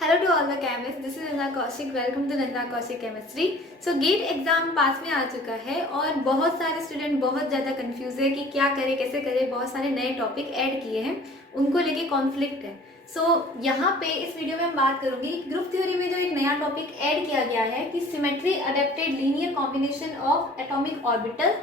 Hello to all the chemist, this is Nanda Kaushik. Welcome to Nanda Kaushik chemistry. So GATE exam pass में आ चुका है और बहुत सारे स्टूडेंट बहुत ज़्यादा कंफ्यूज है कि क्या करें कैसे करें। बहुत सारे नए टॉपिक ऐड किए हैं, उनको लेके कॉन्फ्लिक्ट है। यहाँ पे इस वीडियो में हम बात करूंगी ग्रुप थ्योरी में जो एक नया टॉपिक ऐड किया गया है कि symmetry adapted linear combination of atomic orbital,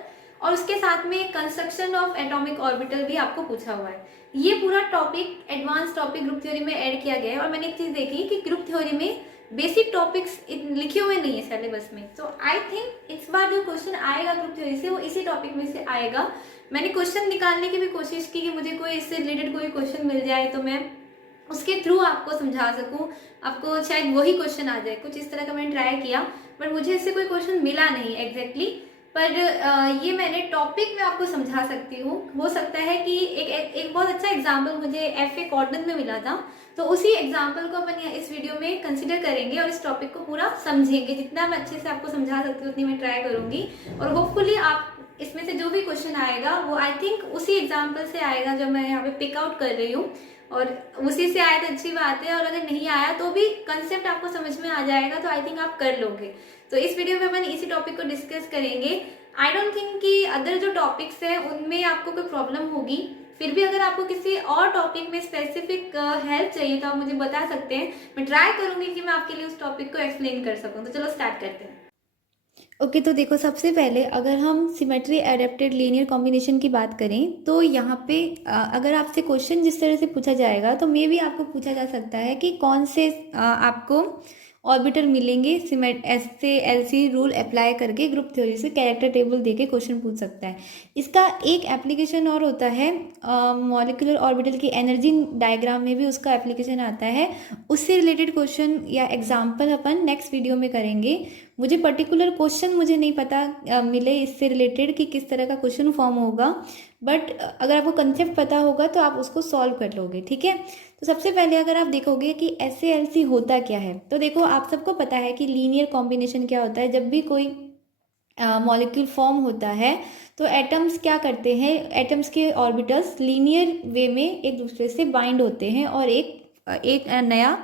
और उसके साथ में कंस्ट्रक्शन ऑफ एटॉमिक ऑर्बिटल भी आपको पूछा हुआ है। ये पूरा topic advance topic group theory में ऐड किया गया है। और मैंने एक चीज देखी कि ग्रुप थ्योरी में बेसिक टॉपिक्स लिखे हुए नहीं है सिलेबस में। तो आई थिंक इस बार जो क्वेश्चन आएगा ग्रुप थ्योरी से वो इसी टॉपिक में से आएगा। मैंने क्वेश्चन निकालने की भी कोशिश की कि मुझे कोई इससे रिलेटेड कोई क्वेश्चन मिल जाए तो मैं उसके थ्रू आपको समझा सकूं, आपको शायद वही क्वेश्चन आ जाए। कुछ इस तरह का मैंने ट्राई किया, बट मुझे इससे कोई क्वेश्चन मिला नहीं एग्जैक्टली। पर ये मैंने टॉपिक में आपको समझा सकती हूँ। हो सकता है कि एक बहुत अच्छा एग्जाम्पल मुझे एफ ए कॉटन में मिला था, तो उसी एग्जाम्पल को अपन इस वीडियो में कंसिडर करेंगे और इस टॉपिक को पूरा समझेंगे। जितना मैं अच्छे से आपको समझा सकती हूँ उतनी मैं ट्राई करूंगी, और होपफुली आप इसमें से जो भी क्वेश्चन आएगा वो आई थिंक उसी एग्जाम्पल से आएगा जो मैं यहाँ पे पिक आउट कर रही हूँ। और उसी से आया तो अच्छी बात है, और अगर नहीं आया तो भी कंसेप्ट आपको समझ में आ जाएगा, तो आई थिंक आप कर लोगे। तो इस वीडियो में अपन इसी टॉपिक को डिस्कस करेंगे। आई डोंट थिंक कि अदर जो टॉपिक्स हैं उनमें आपको कोई प्रॉब्लम होगी। फिर भी अगर आपको किसी और टॉपिक में स्पेसिफिक हेल्प चाहिए तो आप मुझे बता सकते हैं। मैं ट्राई करूंगी कि मैं आपके लिए उस टॉपिक को एक्सप्लेन कर सकूं। तो चलो स्टार्ट करते हैं। ओके तो देखो, सबसे पहले अगर हम सिमेट्री एडेप्टेड लीनियर कॉम्बिनेशन की बात करें तो यहाँ पे अगर आपसे क्वेश्चन जिस तरह से पूछा जाएगा तो मे भी आपको पूछा जा सकता है कि कौन से आपको ऑर्बिटल मिलेंगे सिमेट ऐसे एलसी रूल अप्लाई करके ग्रुप थ्योरी से कैरेक्टर टेबल देके क्वेश्चन पूछ सकता है। इसका एक एप्लीकेशन और होता है, मॉलिक्यूलर ऑर्बिटल की एनर्जी डायग्राम में भी उसका एप्लीकेशन आता है। उससे रिलेटेड क्वेश्चन या एग्जाम्पल अपन नेक्स्ट वीडियो में करेंगे। मुझे पर्टिकुलर क्वेश्चन मुझे नहीं पता मिले इससे रिलेटेड कि किस तरह का क्वेश्चन फॉर्म होगा, बट अगर आपको कंसेप्ट पता होगा तो आप उसको सॉल्व कर लोगे। ठीक है, तो सबसे पहले अगर आप देखोगे कि SALC होता क्या है, तो देखो आप सबको पता है कि लीनियर कॉम्बिनेशन क्या होता है। जब भी कोई मॉलिक्यूल फॉर्म होता है तो एटम्स क्या करते हैं, एटम्स के ऑर्बिटल्स लीनियर वे में एक दूसरे से बाइंड होते हैं और एक नया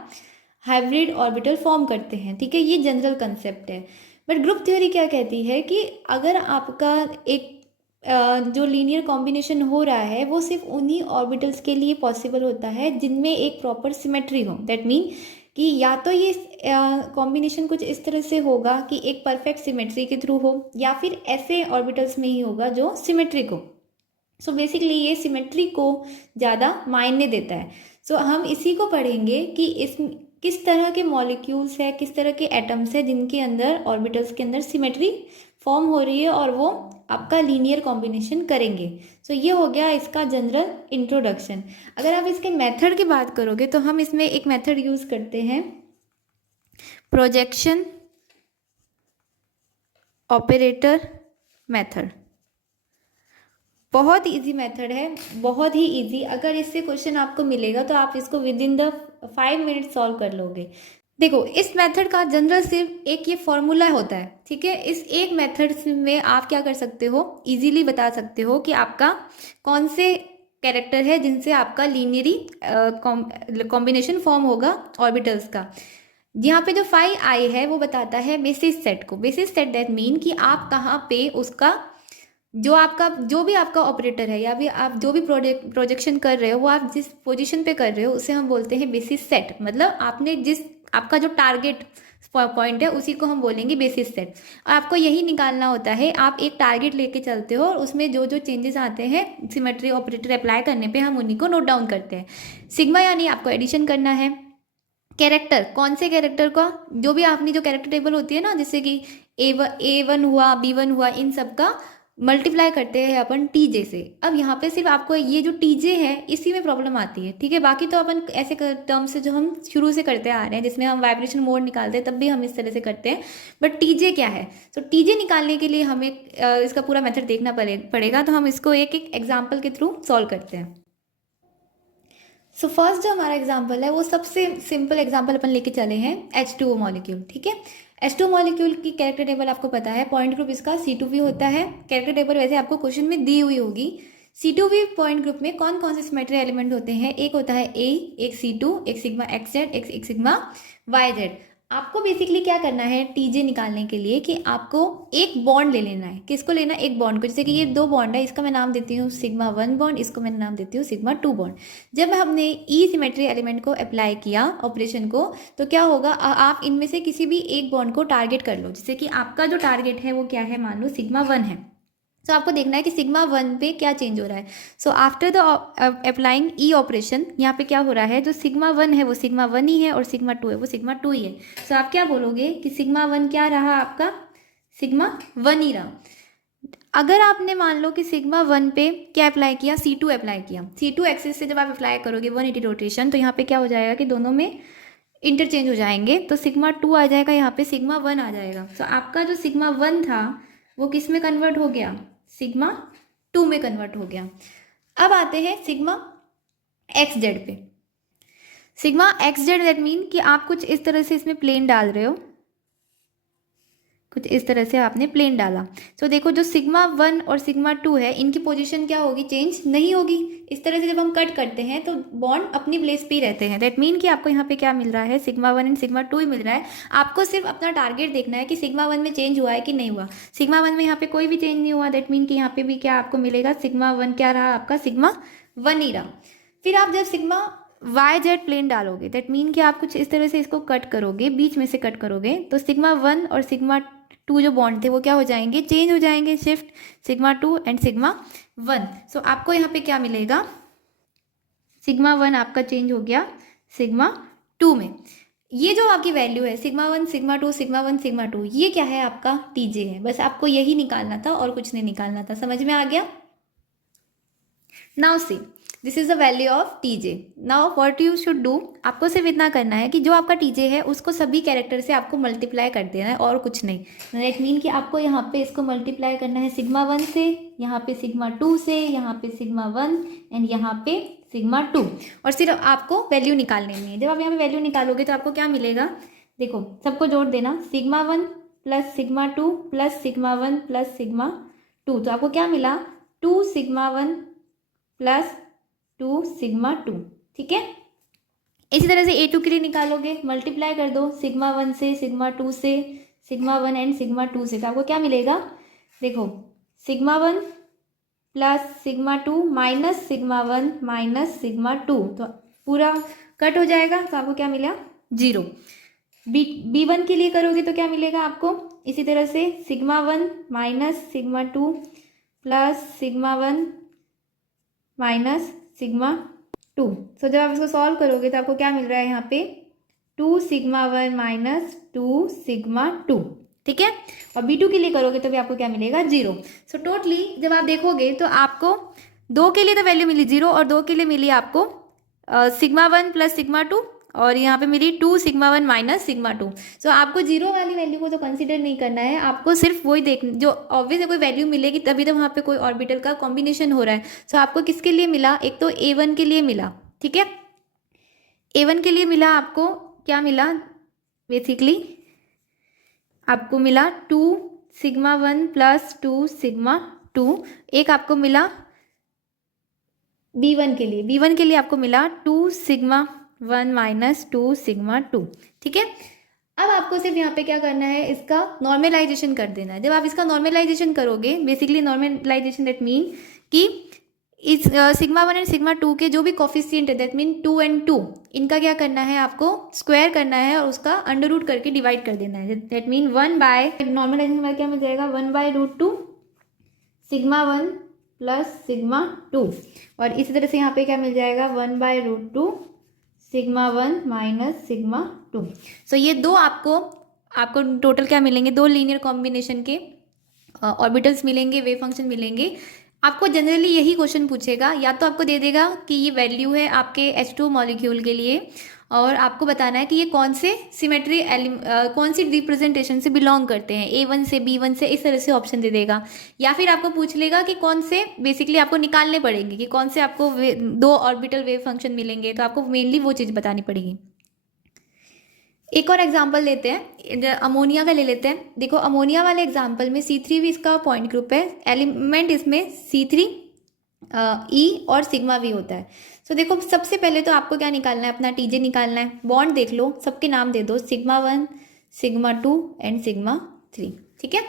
हाइब्रिड ऑर्बिटल फॉर्म करते हैं। ठीक है, ये जनरल कंसेप्ट है। बट ग्रुप थ्योरी क्या कहती है कि अगर आपका एक जो लीनियर कॉम्बिनेशन हो रहा है वो सिर्फ उन्हीं ऑर्बिटल्स के लिए पॉसिबल होता है जिनमें एक प्रॉपर सिमेट्री हो। दैट मीन कि या तो ये कॉम्बिनेशन कुछ इस तरह से होगा कि एक परफेक्ट सिमेट्री के थ्रू हो, या फिर ऐसे ऑर्बिटल्स में ही होगा जो सिमेट्रिक हो। सो बेसिकली ये सिमेट्री को ज़्यादा मायने देता है। सो हम इसी को पढ़ेंगे कि इस किस तरह के मॉलिक्यूल्स है, किस तरह के एटम्स है जिनके अंदर ऑर्बिटल्स के अंदर सिमेट्री फॉर्म हो रही है और वो आपका लीनियर कॉम्बिनेशन करेंगे। सो ये हो गया इसका जनरल इंट्रोडक्शन। अगर आप इसके मेथड की बात करोगे तो हम इसमें एक मेथड यूज करते हैं, प्रोजेक्शन ऑपरेटर मेथड। बहुत इजी मेथड है, बहुत ही इजी। अगर इससे क्वेश्चन आपको मिलेगा तो आप इसको with in the 5 minute solve कर लोगे। देखो, इस मेथड का जनरल सिर्फ एक ये फॉर्मूला होता है। ठीक है, इस एक मेथड में आप क्या कर सकते हो, इजीली बता सकते हो कि आपका कौन से कैरेक्टर है जिनसे आपका लीनियरी कॉम्बिनेशन फॉर्म होगा ऑर्बिटल्स का। यहाँ पे जो 5i है वो बताता है बेसिस सेट को। बेसिस सेट दैट मीन कि आप कहाँ पे उसका जो भी आपका ऑपरेटर है या भी आप जो भी प्रोजेक्शन कर रहे हो वो आप जिस पोजीशन पे कर रहे हो उसे हम बोलते हैं बेसिस सेट। मतलब आपने जिस आपका जो टारगेट पॉइंट है उसी को हम बोलेंगे बेसिस सेट। और आपको यही निकालना होता है, आप एक टारगेट लेके चलते हो और उसमें जो जो चेंजेस आते हैं सिमेट्री ऑपरेटर अप्लाई करने पे हम उन्हीं को नोट डाउन करते हैं। सिग्मा यानी आपको एडिशन करना है। कैरेक्टर, कौन से कैरेक्टर का, जो भी आपने जो कैरेक्टर टेबल होती है ना, जैसे कि A1 हुआ, B1 हुआ, इन सब का मल्टीप्लाई करते हैं अपन TJ से। अब यहाँ पे सिर्फ आपको ये जो TJ है इसी में प्रॉब्लम आती है। ठीक है, बाकी तो अपन ऐसे टर्म से जो हम शुरू से करते आ रहे हैं जिसमें हम वाइब्रेशन मोड निकालते हैं तब भी हम इस तरह से करते हैं। बट TJ क्या है, तो TJ निकालने के लिए हमें इसका पूरा मेथड देखना पड़ेगा। तो हम इसको एक एक एग्जाम्पल के थ्रू सॉल्व करते हैं। सो फर्स्ट जो हमारा एग्जाम्पल है वो सबसे सिंपल एग्जाम्पल अपन लेके चले हैं H2O मॉलिक्यूल। ठीक है, H2O मॉलिक्यूल की कैरेक्टर टेबल आपको पता है, पॉइंट ग्रुप इसका C2V होता है। कैरेक्टर टेबल वैसे आपको क्वेश्चन में दी हुई होगी, C2V पॉइंट ग्रुप में कौन कौन से सिमेट्री एलिमेंट होते हैं? एक होता है A, एक C2, एक सिग्मा XZ, एक सिग्मा YZ। आपको बेसिकली क्या करना है टीजे निकालने के लिए कि आपको एक बॉन्ड ले लेना है। किसको लेना? एक बॉन्ड को। जैसे कि ये दो बॉन्ड है, इसका मैं नाम देती हूँ सिग्मा 1 बॉन्ड, इसको मैं नाम देती हूँ सिग्मा 2 बॉन्ड। जब हमने ई सिमेट्री एलिमेंट को अप्लाई किया ऑपरेशन को, तो क्या होगा, आप इनमें से किसी भी एक बॉन्ड को टारगेट कर लो। जैसे कि आपका जो टारगेट है वो क्या है, मान लो सिग्मा 1 है। तो आपको देखना है कि सिग्मा 1 पे क्या चेंज हो रहा है। So after the applying E operation, यहाँ पे क्या हो रहा है, जो सिग्मा 1 है वो सिग्मा 1 ही है और सिग्मा 2 है वो सिग्मा 2 ही है। सो आप क्या बोलोगे कि सिग्मा 1 क्या रहा आपका, सिग्मा 1 ही रहा। अगर आपने मान लो कि सिग्मा 1 पे क्या अप्लाई किया, C2 अप्लाई किया, C2 एक्सिस से जब आप अप्लाई करोगे 180 रोटेशन, तो यहाँ पे क्या हो जाएगा कि दोनों में इंटरचेंज हो जाएंगे, तो सिग्मा 2 आ जाएगा, यहाँ पे सिग्मा 1 आ जाएगा। सो आपका जो सिग्मा 1 था वो किस में कन्वर्ट हो गया, सिग्मा 2 में कन्वर्ट हो गया। अब आते हैं सिग्मा XZ पे। सिग्मा XZ दैट मीन कि आप कुछ इस तरह से इसमें प्लेन डाल रहे हो, कुछ इस तरह से आपने प्लेन डाला। तो देखो जो सिग्मा 1 और सिग्मा 2 है, इनकी पोजीशन क्या होगी, चेंज नहीं होगी। इस तरह से जब हम कट करते हैं तो बॉन्ड अपनी प्लेस पे ही रहते हैं। दैट मीन कि आपको यहाँ पे क्या मिल रहा है, सिग्मा 1 एंड सिग्मा 2 ही मिल रहा है। आपको सिर्फ अपना टारगेट देखना है कि सिग्मा 1 में चेंज हुआ है कि नहीं हुआ। सिग्मा 1 में यहाँ पे कोई भी चेंज नहीं हुआ, दैट मीन कि यहाँ पे भी क्या आपको मिलेगा, सिग्मा 1 क्या रहा आपका, सिग्मा 1 ही रहा। फिर आप जब सिग्मा YZ प्लेन डालोगे, दैट मीन कि आप कुछ इस तरह से इसको कट करोगे, बीच में से कट करोगे, तो सिग्मा 1 और सिग्मा 2 जो बॉन्ड थे वो क्या हो जाएंगे, चेंज हो जाएंगे, शिफ्ट सिग्मा 2 एंड सिग्मा 1। सो आपको यहाँ पे क्या मिलेगा, सिग्मा 1 आपका चेंज हो गया सिग्मा 2 में। ये जो आपकी वैल्यू है सिग्मा 1 सिग्मा 2 सिग्मा 1 सिग्मा 2, ये क्या है आपका टीजे है। बस आपको यही निकालना था और कुछ नहीं निकालना था। समझ में आ गया? Now see this is the value of TJ. Now what you should do, आपको सिर्फ इतना करना है कि जो आपका टीजे है उसको सभी कैरेक्टर से आपको मल्टीप्लाई कर देना है और कुछ नहीं। दैट मीन कि आपको यहाँ पे इसको मल्टीप्लाई करना है सिग्मा 1 से, यहाँ पे सिग्मा 2 से, यहाँ पे सिग्मा 1 एंड यहाँ पे सिग्मा 2, और सिर्फ आपको वैल्यू निकालनी है। जब आप यहाँ पे वैल्यू निकालोगे तो आपको क्या मिलेगा, देखो सबको जोड़ देना, sigma 1 plus sigma 2 plus sigma 1 plus sigma 2, तो आपको क्या मिला, 2 सिग्मा 1 प्लस 2 सिग्मा 2। ठीक है, इसी तरह से A2 के लिए निकालोगे, मल्टीप्लाई कर दो सिग्मा 1 से, सिग्मा 2 से, सिग्मा 1 एंड सिग्मा 2 से, तो आपको क्या मिलेगा, देखो sigma 1 plus sigma 2 minus sigma 1 minus sigma 2, तो पूरा कट हो जाएगा, तो आपको क्या मिला, 0। B1 के लिए करोगे तो क्या मिलेगा आपको, इसी तरह से sigma 1 minus sigma 2 plus sigma 1 minus sigma 2। सो जब आप इसको सॉल्व करोगे तो आपको क्या मिल रहा है यहाँ पे, 2 सिग्मा 1 माइनस 2 सिग्मा 2। ठीक है, और B2 के लिए करोगे तो भी आपको क्या मिलेगा, 0। सो टोटली जब आप देखोगे तो आपको 2 के लिए तो वैल्यू मिली 0 और 2 के लिए मिली आपको सिग्मा 1 प्लस सिग्मा 2, और यहाँ पे मिली 2 सिग्मा 1 माइनस सिग्मा 2। सो आपको 0 वाली वैल्यू को तो कंसीडर नहीं करना है, आपको सिर्फ वही देख, जो ऑब्वियस कोई वैल्यू मिलेगी तभी तो वहाँ पे कोई ऑर्बिटल का कॉम्बिनेशन हो रहा है। सो आपको किसके लिए मिला, एक तो A1 के लिए मिला। ठीक है, A1 के लिए मिला, आपको क्या मिला, बेसिकली आपको मिला 2 सिग्मा 1 प्लस 2 सिग्मा 2। एक आपको मिला B1 के लिए, B1 के लिए आपको मिला 2 सिग्मा 1 माइनस 2 सिग्मा 2। ठीक है, अब आपको सिर्फ यहाँ पे क्या करना है, इसका नॉर्मलाइजेशन कर देना है। जब आप इसका नॉर्मलाइजेशन करोगे, बेसिकली नॉर्मलाइजेशन दैट मीन कि इस सिग्मा 1 एंड सिग्मा 2 के जो भी कॉफिशिएंट है, दैट मीन 2 एंड 2, इनका क्या करना है, आपको स्क्वायर करना है और उसका अंडर रूट करके डिवाइड कर देना है। दैट मीन 1 बाय, नॉर्मलाइजेशन में क्या मिल जाएगा, 1 by root 2 sigma 1 plus sigma 2, और इसी तरह से यहाँ पे क्या मिल जाएगा, 1 by root 2 sigma 1 minus sigma 2। So ये दो आपको टोटल क्या मिलेंगे, 2 लीनियर कॉम्बिनेशन के ऑर्बिटल्स मिलेंगे, वेव फंक्शन मिलेंगे। आपको जनरली यही क्वेश्चन पूछेगा, या तो आपको दे देगा कि ये वैल्यू है आपके H2 मॉलिक्यूल के लिए, और आपको बताना है कि ये कौन से सिमेट्री कौन सी रिप्रेजेंटेशन से बिलोंग करते हैं, A1 से, B1 से, इस तरह से ऑप्शन दे देगा। या फिर आपको पूछ लेगा कि कौन से, बेसिकली आपको निकालने पड़ेंगे कि कौन से आपको 2 ऑर्बिटल वेव फंक्शन मिलेंगे, तो आपको मेनली वो चीज़ बतानी पड़ेगी। एक और एग्जाम्पल लेते हैं, अमोनिया का ले लेते हैं। देखो अमोनिया वाले एग्जाम्पल में C3 भी इसका पॉइंट ग्रुप है, एलिमेंट इसमें C3 ई और सिग्मा वी होता है। सो देखो सबसे पहले तो आपको क्या निकालना है, अपना टीजे निकालना है। बॉन्ड देख लो, सबके नाम दे दो, सिग्मा 1, सिग्मा 2 एंड सिग्मा 3। ठीक है,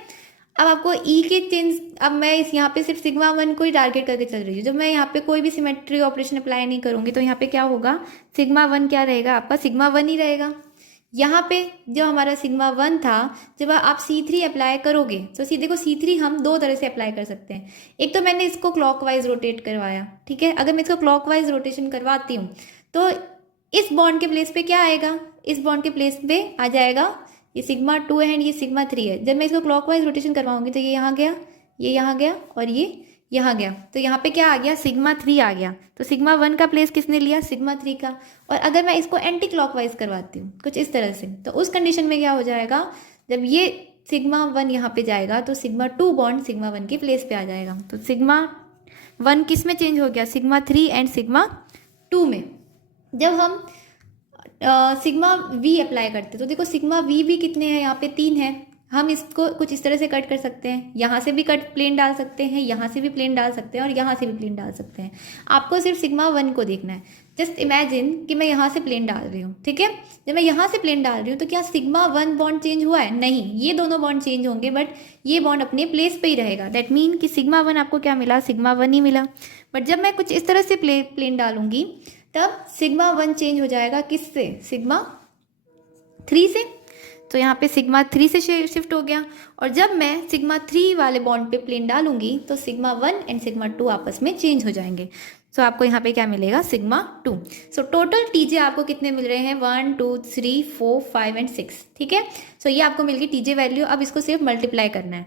अब आपको ई के चेंज, अब मैं इस यहाँ पे सिर्फ सिग्मा 1 को ही टारगेट करके चल रही हूँ। जब मैं यहाँ पे कोई भी सिमेट्री ऑपरेशन अप्लाई नहीं करूँगी तो यहाँ पे क्या होगा, सिग्मा 1 क्या रहेगा आपका, सिग्मा 1 ही रहेगा। यहाँ पे जो हमारा सिग्मा 1 था, जब आप C3 अप्लाई करोगे तो सीधे को C3 हम दो तरह से अप्लाई कर सकते हैं। एक तो मैंने इसको क्लॉकवाइज रोटेट करवाया, ठीक है। अगर मैं इसको क्लॉकवाइज रोटेशन करवाती हूँ तो इस बॉन्ड के प्लेस पे क्या आएगा, इस बॉन्ड के प्लेस पे आ जाएगा ये सिग्मा 2 है एंड ये सिग्मा 3 है। जब मैं इसको क्लॉकवाइज रोटेशन करवाऊंगी तो ये यहाँ गया, ये यहाँ गया और ये यहाँ गया, तो यहाँ पे क्या आ गया, सिग्मा 3 आ गया। तो सिग्मा 1 का प्लेस किसने लिया, सिग्मा 3 का। और अगर मैं इसको एंटी क्लॉकवाइज करवाती हूँ कुछ इस तरह से, तो उस कंडीशन में क्या हो जाएगा, जब ये सिग्मा 1 यहाँ पे जाएगा तो सिग्मा 2 बॉन्ड सिग्मा 1 के प्लेस पे आ जाएगा। तो सिग्मा 1 किस में चेंज हो गया, सिग्मा 3 एंड सिग्मा 2 में। जब हम सिग्मा वी अप्लाई करते तो देखो सिग्मा वी भी कितने हैं, यहाँ पे 3 है। हम इसको कुछ इस तरह से कट कर सकते हैं, यहाँ से भी कट प्लेन डाल सकते हैं, यहाँ से भी प्लेन डाल सकते हैं और यहाँ से भी प्लेन डाल सकते हैं। आपको सिर्फ सिग्मा 1 को देखना है। जस्ट इमेजिन कि मैं यहाँ से प्लेन डाल रही हूँ, ठीक है। जब मैं यहाँ से प्लेन डाल रही हूँ तो क्या सिग्मा 1 बॉन्ड चेंज हुआ है, नहीं, ये दोनों बॉन्ड चेंज होंगे बट ये बॉन्ड अपने प्लेस पे ही रहेगा। दैट मीन कि सिग्मा 1 आपको क्या मिला, सिग्मा 1 ही मिला। बट जब मैं कुछ इस तरह से प्लेन डालूंगी तब सिग्मा 1 चेंज हो जाएगा किससे, सिग्मा 3 से। तो यहाँ पे सिग्मा 3 से शिफ्ट हो गया। और जब मैं सिग्मा 3 वाले बॉन्ड पे प्लेन डालूंगी तो सिग्मा 1 एंड सिग्मा 2 आपस में चेंज हो जाएंगे। सो आपको यहाँ पे क्या मिलेगा, सिग्मा 2। सो टोटल टीजे आपको कितने मिल रहे हैं, 1 2 3 4 5 एंड 6। ठीक है, सो ये आपको मिल गई टीजे वैल्यू। अब इसको सिर्फ मल्टीप्लाई करना है।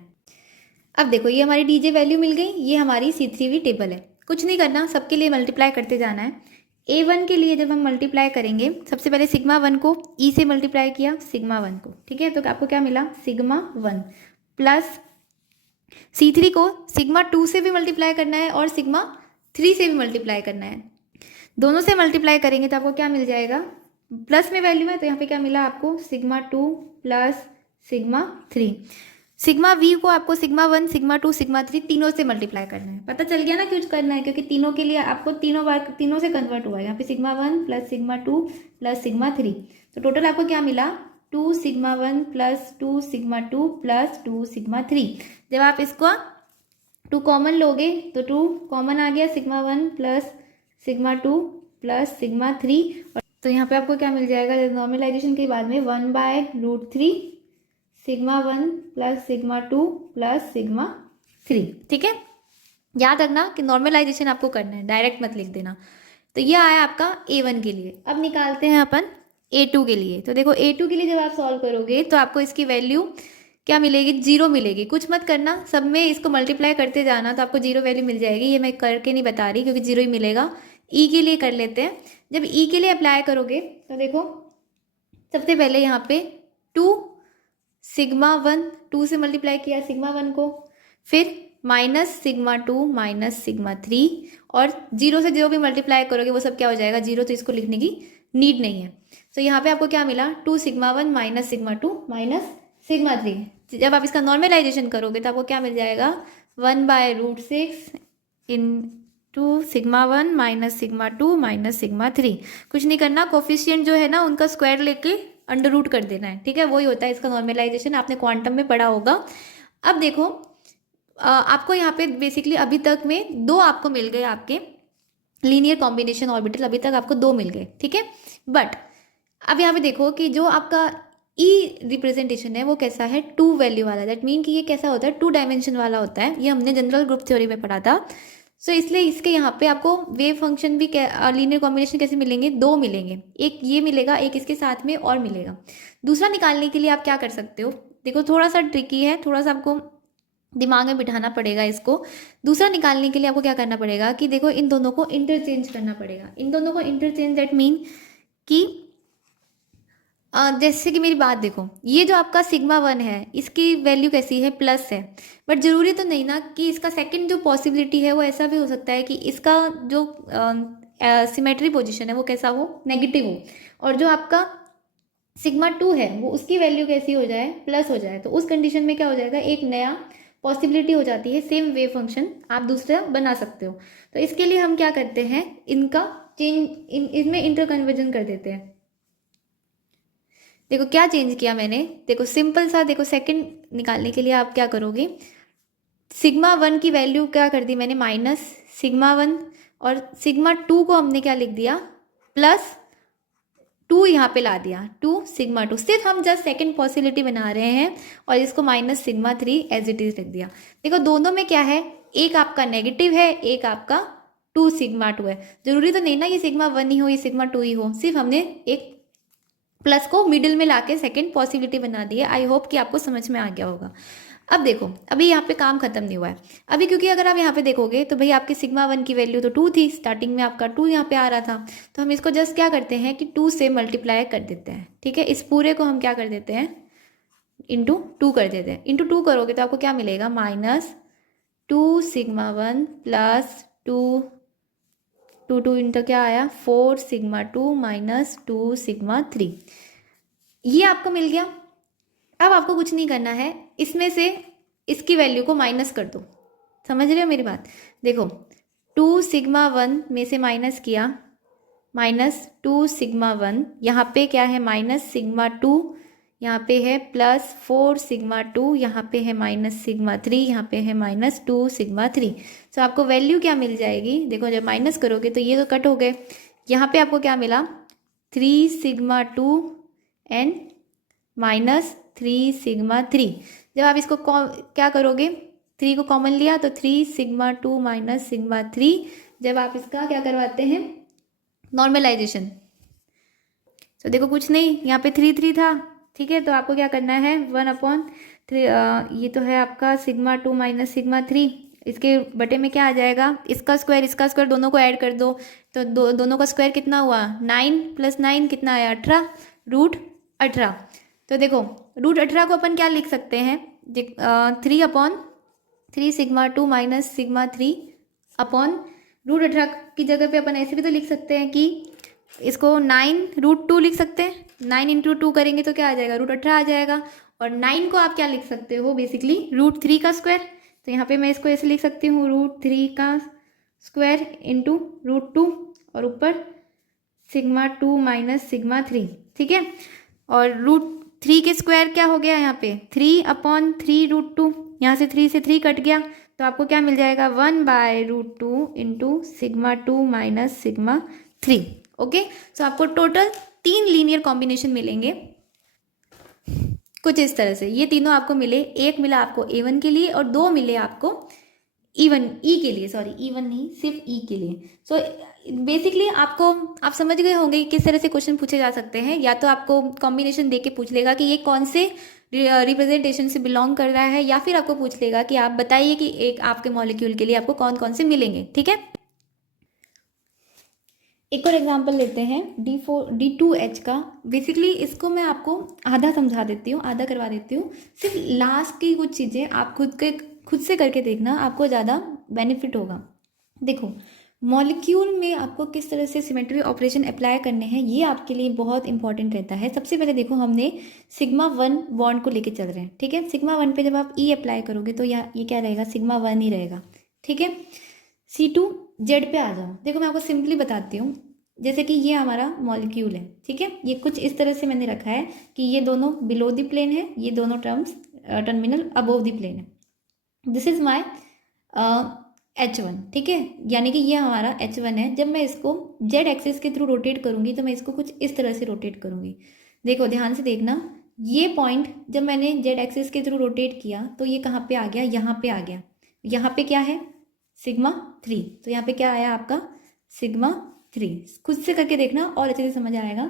अब देखो ये हमारी टीजे वैल्यू मिल गई, ये हमारी C3V टेबल है। कुछ नहीं करना, सबके लिए मल्टीप्लाई करते जाना है। A1 के लिए जब हम मल्टीप्लाई करेंगे, सबसे पहले सिग्मा 1 को E से मल्टीप्लाई किया, सिग्मा 1 को, ठीक है। तो आपको क्या मिला, सिग्मा 1 प्लस C3 को सिग्मा 2 से भी मल्टीप्लाई करना है और सिग्मा 3 से भी मल्टीप्लाई करना है। दोनों से मल्टीप्लाई करेंगे तो आपको क्या मिल जाएगा, प्लस में वैल्यू है तो यहाँ पे क्या मिला आपको, sigma 2 plus sigma 3। Sigma we को आपको सिग्मा 1 सिग्मा 2 सिग्मा 3 तीनों से मल्टीप्लाई करना है। पता चल गया ना क्यों करना है, क्योंकि तीनों के लिए आपको तीनों बार तीनों से कन्वर्ट हुआ है। यहाँ पे sigma 1 plus sigma 2 plus sigma 3, तो टोटल आपको क्या मिला, 2 sigma 1 plus 2 sigma 2 plus 2 sigma 3। जब आप इसको 2 कॉमन लोगे तो 2 कॉमन आ गया, sigma 1 plus sigma 2 plus sigma 3। तो यहाँ पे आपको क्या मिल जाएगा, नॉर्मलाइजेशन के बाद में 1/√3 sigma 1 plus sigma 2 plus sigma 3। ठीक है, याद रखना कि नॉर्मलाइजेशन आपको करना है, डायरेक्ट मत लिख देना। तो ये आया आपका A1 के लिए। अब निकालते हैं अपन A2 के लिए। तो देखो A2 के लिए जब आप सॉल्व करोगे तो आपको इसकी वैल्यू क्या मिलेगी, 0 मिलेगी। कुछ मत करना, सब में इसको मल्टीप्लाई करते जाना तो आपको 0 वैल्यू मिल जाएगी। ये मैं करके नहीं बता रही क्योंकि 0 ही मिलेगा। E के लिए कर लेते हैं। जब E के लिए अप्लाई करोगे तो देखो सबसे पहले यहाँ पे 2 सिग्मा 1 2 से मल्टीप्लाई किया सिग्मा 1 को, फिर माइनस सिग्मा 2 माइनस सिग्मा 3 और 0 से जो भी मल्टीप्लाई करोगे वो सब क्या हो जाएगा, 0, तो इसको लिखने की नीड नहीं है। तो यहाँ पे आपको क्या मिला, 2 sigma 1 minus sigma 2 minus sigma 3। जब आप इसका नॉर्मलाइजेशन करोगे तो आपको क्या मिल जाएगा, 1/√6 इन 2 sigma 1 minus sigma 2 minus sigma 3। कुछ नहीं करना, कोफिशिएंट जो है ना उनका स्क्वायर लेके अंडर रूट कर देना है। ठीक है, वही होता है इसका नॉर्मलाइजेशन, आपने क्वांटम में पढ़ा होगा। अब देखो आपको यहाँ पे बेसिकली अभी तक में 2 आपको मिल गए, आपके लीनियर कॉम्बिनेशन ऑर्बिटल अभी तक आपको 2 मिल गए। ठीक है, बट अब यहाँ पे देखो कि जो आपका ई रिप्रेजेंटेशन है वो कैसा है, 2 वैल्यू वाला। दैट मीन कि ये कैसा होता है, 2 डायमेंशन वाला होता है। ये हमने जनरल ग्रुप थ्योरी में पढ़ा था। सो इसलिए इसके यहाँ पे आपको वेव फंक्शन भी लीनियर कॉम्बिनेशन कैसे मिलेंगे, 2 मिलेंगे। एक ये मिलेगा, एक इसके साथ में और मिलेगा। दूसरा निकालने के लिए आप क्या कर सकते हो, देखो थोड़ा सा ट्रिकी है, थोड़ा सा आपको दिमाग में बिठाना पड़ेगा इसको। दूसरा निकालने के लिए आपको क्या करना पड़ेगा कि देखो इन दोनों को इंटरचेंज करना पड़ेगा। इन दोनों को इंटरचेंज दैट मीन कि जैसे कि मेरी बात देखो, ये जो आपका सिग्मा 1 है इसकी वैल्यू कैसी है, प्लस है। बट जरूरी तो नहीं ना कि इसका सेकंड जो पॉसिबिलिटी है वो ऐसा भी हो सकता है कि इसका जो सिमेट्री पोजीशन है वो कैसा हो, नेगेटिव हो, और जो आपका सिग्मा 2 है वो उसकी वैल्यू कैसी हो जाए, प्लस हो जाए। तो उस कंडीशन में क्या हो जाएगा, एक नया पॉसिबिलिटी हो जाती है सेम वेव फंक्शन आप दूसरा बना सकते हो। तो इसके लिए हम क्या करते हैं, इनका चेंज इनमें इंटरकन्वर्जन कर देते हैं। देखो क्या चेंज किया मैंने, देखो सिंपल सा, देखो सेकंड निकालने के लिए आप क्या करोगे, सिग्मा 1 की वैल्यू क्या कर दी मैंने माइनस सिग्मा 1, और सिग्मा 2 को हमने क्या लिख दिया प्लस 2 यहाँ पे ला दिया, 2 सिग्मा 2। सिर्फ हम जस्ट सेकंड पॉसिबिलिटी बना रहे हैं और इसको minus sigma 3 as it is लिख दिया। देखो दोनों में क्या है, एक आपका नेगेटिव है, एक आपका 2 सिग्मा 2 है। जरूरी तो नहीं ना ये सिग्मा 1 ही हो, ये सिग्मा 2 ही हो, सिर्फ हमने एक प्लस को मिडिल में लाके सेकंड पॉसिबिलिटी बना दी है। आई होप कि आपको समझ में आ गया होगा। अब देखो अभी यहाँ पे काम खत्म नहीं हुआ है अभी, क्योंकि अगर आप यहाँ पे देखोगे तो भाई आपकी सिग्मा 1 की वैल्यू तो 2 थी, स्टार्टिंग में आपका 2 यहाँ पे आ रहा था, तो हम इसको जस्ट क्या करते हैं कि 2 से मल्टीप्लाई कर देते हैं। ठीक है, इस पूरे को हम क्या कर देते हैं, इंटू 2 कर देते हैं। इंटू 2 करोगे तो आपको क्या मिलेगा, माइनस 2 सिग्मा 1 प्लस 2 इंटू क्या आया 4 सिग्मा 2 माइनस 2 सिग्मा 3, ये आपको मिल गया। अब आपको कुछ नहीं करना है, इसमें से इसकी वैल्यू को माइनस कर दो। समझ रहे हो मेरी बात, देखो 2 सिग्मा 1 में से माइनस किया, माइनस 2 सिग्मा 1, यहाँ पे क्या है माइनस सिग्मा 2, यहाँ पे है प्लस 4 सिग्मा 2, यहाँ पे है माइनस सिग्मा 3, यहाँ पे है माइनस 2 सिग्मा 3। तो आपको वैल्यू क्या मिल जाएगी, देखो जब माइनस करोगे तो ये तो कट हो गए, यहाँ पे आपको क्या मिला 3 सिग्मा 2 एंड माइनस 3 सिग्मा 3। जब आप इसको क्या करोगे, 3 को कॉमन लिया तो 3 सिग्मा 2 माइनस सिग्मा 3। जब आप इसका क्या करवाते हैं नॉर्मलाइजेशन, तो देखो कुछ नहीं, यहाँ पे 3 था, ठीक है, तो आपको क्या करना है 1/3, ये तो है आपका सिग्मा 2 माइनस सिग्मा 3, इसके बटे में क्या आ जाएगा, इसका स्क्वायर दोनों को ऐड कर दो, तो दोनों का स्क्वायर कितना हुआ 9 + 9 कितना आया 18, √18। तो देखो √18 को अपन क्या लिख सकते हैं, 3/3 सिग्मा 2 माइनस सिग्मा 3 अपॉन √18 की जगह पे अपन ऐसे भी तो लिख सकते हैं कि इसको 9√2 लिख सकते हैं। 9 × 2 करेंगे तो क्या आ जाएगा √18 आ जाएगा, और 9 को आप क्या लिख सकते हो बेसिकली √3 का स्क्वायर। तो यहाँ पे मैं इसको ऐसे लिख सकती हूँ √3 का स्क्वायर इंटू √2 और ऊपर सिग्मा 2 माइनस सिग्मा 3, ठीक है। और √3 के स्क्वायर क्या हो गया यहाँ पे 3/3 √2, यहाँ से 3 से 3 कट गया, तो आपको क्या मिल जाएगा 1/√2 into sigma 2 minus sigma 3। Okay, so आपको टोटल 3 लीनियर कॉम्बिनेशन मिलेंगे कुछ इस तरह से। ये तीनों आपको मिले, एक मिला आपको A1 के लिए और 2 मिले आपको E के लिए, सॉरी E1 नहीं सिर्फ E के लिए। सो बेसिकली आप समझ गए होंगे किस तरह से क्वेश्चन पूछे जा सकते हैं। या तो आपको कॉम्बिनेशन दे के पूछ लेगा कि ये कौन से रिप्रेजेंटेशन से बिलोंग कर रहा है, या फिर आपको पूछ लेगा कि आप बताइए कि एक आपके मॉलिक्यूल के लिए आपको कौन कौन से मिलेंगे। ठीक है, एक और एग्जांपल लेते हैं D2H का। बेसिकली इसको मैं आपको आधा समझा देती हूँ, आधा करवा देती हूँ। सिर्फ लास्ट की कुछ चीज़ें आप खुद से करके देखना, आपको ज़्यादा बेनिफिट होगा। देखो मॉलिक्यूल में आपको किस तरह से सिमेट्री ऑपरेशन अप्लाई करने हैं, ये आपके लिए बहुत इंपॉर्टेंट रहता है। सबसे पहले देखो हमने सिग्मा 1 बॉन्ड को लेके चल रहे हैं, ठीक है। सिग्मा 1 पे जब आप E अप्लाई करोगे तो ये क्या रहेगा सिग्मा 1 ही रहेगा, ठीक है। C2Z पे आ जाओ। देखो मैं आपको सिंपली बताती हूँ, जैसे कि ये हमारा मॉलिक्यूल है, ठीक है। ये कुछ इस तरह से मैंने रखा है कि ये दोनों बिलो द प्लेन है, ये दोनों टर्मिनल अबोव द प्लेन है। दिस इज माई H1, ठीक है, यानी कि ये हमारा H1 है। जब मैं इसको Z एक्सिस के थ्रू रोटेट करूंगी तो मैं इसको कुछ इस तरह से रोटेट करूंगी। देखो ध्यान से देखना, ये पॉइंट जब मैंने Z एक्सिस के थ्रू रोटेट किया तो ये कहाँ पे आ गया, यहाँ पे आ गया। यहाँ पे क्या है सिग्मा 3, तो यहाँ पे क्या आया आपका सिग्मा 3। खुद से करके देखना और अच्छे से समझ आएगा।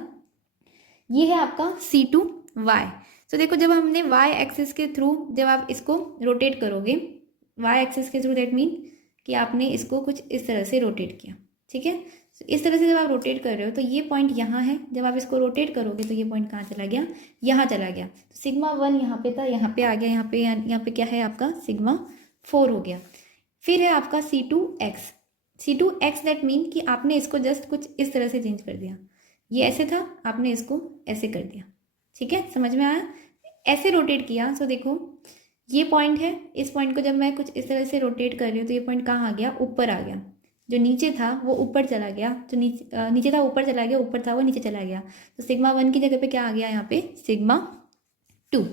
ये है आपका C2Y। तो देखो जब हमने Y एक्सिस के थ्रू जब आप इसको रोटेट करोगे, Y एक्सिस के थ्रू, दैट मीन कि आपने इसको कुछ इस तरह से रोटेट किया, ठीक है। तो इस तरह से जब आप रोटेट कर रहे हो तो ये पॉइंट यहाँ है, जब आप इसको रोटेट करोगे तो ये पॉइंट कहाँ चला गया, यहाँ चला गया। तो सिग्मा 1 यहाँ पे था, यहाँ पे आ गया, यहाँ पे क्या है आपका सिग्मा 4 हो गया। फिर है आपका C2X दैट मीन कि आपने इसको जस्ट कुछ इस तरह से चेंज कर दिया। ये ऐसे था, आपने इसको ऐसे कर दिया, ठीक है, समझ में आया, ऐसे रोटेट किया। तो देखो ये पॉइंट है, इस पॉइंट को जब मैं कुछ इस तरह से रोटेट कर रही हूँ तो ये पॉइंट कहाँ आ गया, ऊपर आ गया। जो नीचे था वो ऊपर चला गया, जो नीचे था ऊपर चला गया, ऊपर था वो नीचे चला गया। तो सिग्मा 1 की जगह पे क्या आ गया यहाँ पे, सिग्मा 2।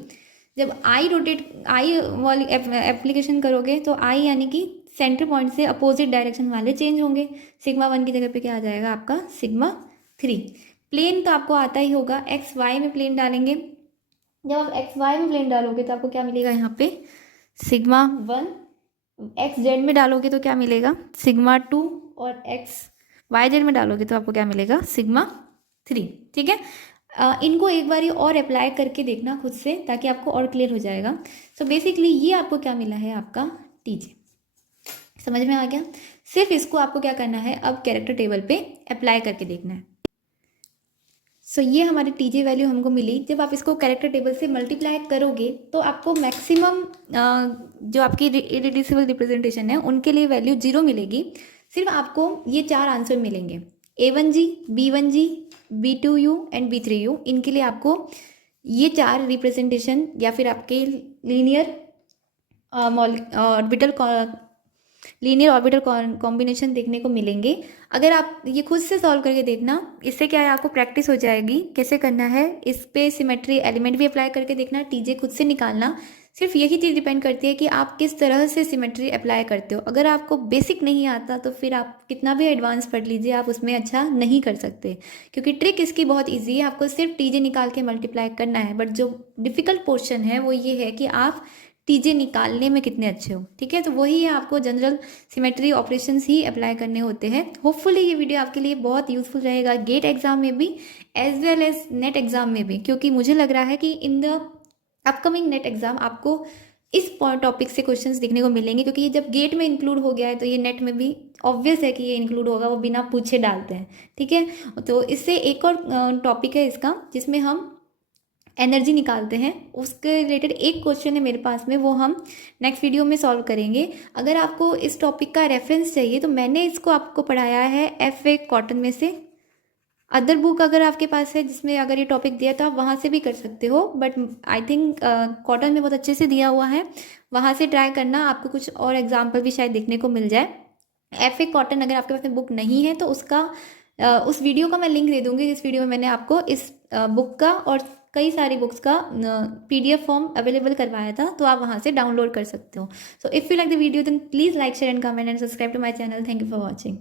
जब आई रोटेट, आई वाली एप्लीकेशन करोगे तो आई यानी कि सेंटर पॉइंट से अपोजिट डायरेक्शन वाले चेंज होंगे। सिग्मा 1 की जगह पे क्या आ जाएगा आपका, सिग्मा 3। प्लेन तो आपको आता ही होगा, एक्स वाई में प्लेन डालेंगे। जब आप एक्स वाई में प्लेन डालोगे तो आपको क्या मिलेगा यहाँ पे, सिग्मा 1। एक्स जेड में डालोगे तो क्या मिलेगा, सिग्मा 2। और एक्स वाई जेड में डालोगे तो आपको क्या मिलेगा, सिग्मा 3। ठीक है, इनको एक बार और अप्लाई करके देखना खुद से, ताकि आपको और क्लियर हो जाएगा। सो बेसिकली ये आपको क्या मिला है, आपका टीजे। समझ में आ गया। सिर्फ इसको आपको क्या करना है, अब कैरेक्टर टेबल पे अप्लाई करके देखना है। सो ये हमारी टीजे वैल्यू हमको मिली। जब आप इसको कैरेक्टर टेबल से मल्टीप्लाई करोगे तो आपको मैक्सिमम जो आपकी इरेड्यूसिबल रिप्रेजेंटेशन है उनके लिए वैल्यू 0 मिलेगी। सिर्फ आपको ये 4 आंसर मिलेंगे, A1G, B1G, B2U and B3U। इनके लिए आपको ये 4 रिप्रेजेंटेशन या फिर आपके लीनियर ऑर्बिटल कॉम्बिनेशन देखने को मिलेंगे। अगर आप ये खुद से सॉल्व करके देखना, इससे क्या है, आपको प्रैक्टिस हो जाएगी कैसे करना है। इस पे सिमेट्री एलिमेंट भी अप्लाई करके देखना, टीजे खुद से निकालना। सिर्फ यही चीज़ डिपेंड करती है कि आप किस तरह से सिमेट्री अप्लाई करते हो। अगर आपको बेसिक नहीं आता तो फिर आप कितना भी एडवांस पढ़ लीजिए, आप उसमें अच्छा नहीं कर सकते, क्योंकि ट्रिक इसकी बहुत ईजी है। आपको सिर्फ टीजे निकाल के मल्टीप्लाई करना है। बट जो डिफ़िकल्ट पोर्शन है वो ये है कि आप टीजे निकालने में कितने अच्छे हो। ठीक है, तो वही है, आपको जनरल सिमेट्री ऑपरेशंस ही अप्लाई करने होते हैं। होपफुली ये वीडियो आपके लिए बहुत यूजफुल रहेगा, गेट एग्जाम में भी as well as NET exam में भी, क्योंकि मुझे लग रहा है कि in the upcoming NET exam आपको इस टॉपिक से क्वेश्चंस देखने को मिलेंगे, क्योंकि ये जब गेट में इंक्लूड हो गया है तो ये नेट में भी ऑब्वियस है कि ये इंक्लूड होगा, वो बिना पूछे डालते हैं। ठीक है, तो इससे एक और टॉपिक है इसका जिसमें हम एनर्जी निकालते हैं, उसके रिलेटेड एक क्वेश्चन है मेरे पास में, वो हम नेक्स्ट वीडियो में सॉल्व करेंगे। अगर आपको इस टॉपिक का रेफरेंस चाहिए तो मैंने इसको आपको पढ़ाया है FA कॉटन में से। अदर बुक अगर आपके पास है जिसमें अगर ये टॉपिक दिया तो आप वहाँ से भी कर सकते हो, बट आई थिंक कॉटन में बहुत अच्छे से दिया हुआ है, वहाँ से ट्राई करना, आपको कुछ और एग्जाम्पल भी शायद देखने को मिल जाए। FA कॉटन अगर आपके पास में बुक नहीं है तो उसका उस वीडियो का मैं लिंक दे दूँगी, जिस वीडियो में मैंने आपको इस बुक का और कई सारी बुक्स का PDF फॉर्म अवेलेबल करवाया था, तो आप वहाँ से डाउनलोड कर सकते हो। So if you like the video then please like, share and comment and subscribe to my channel. Thank you for watching.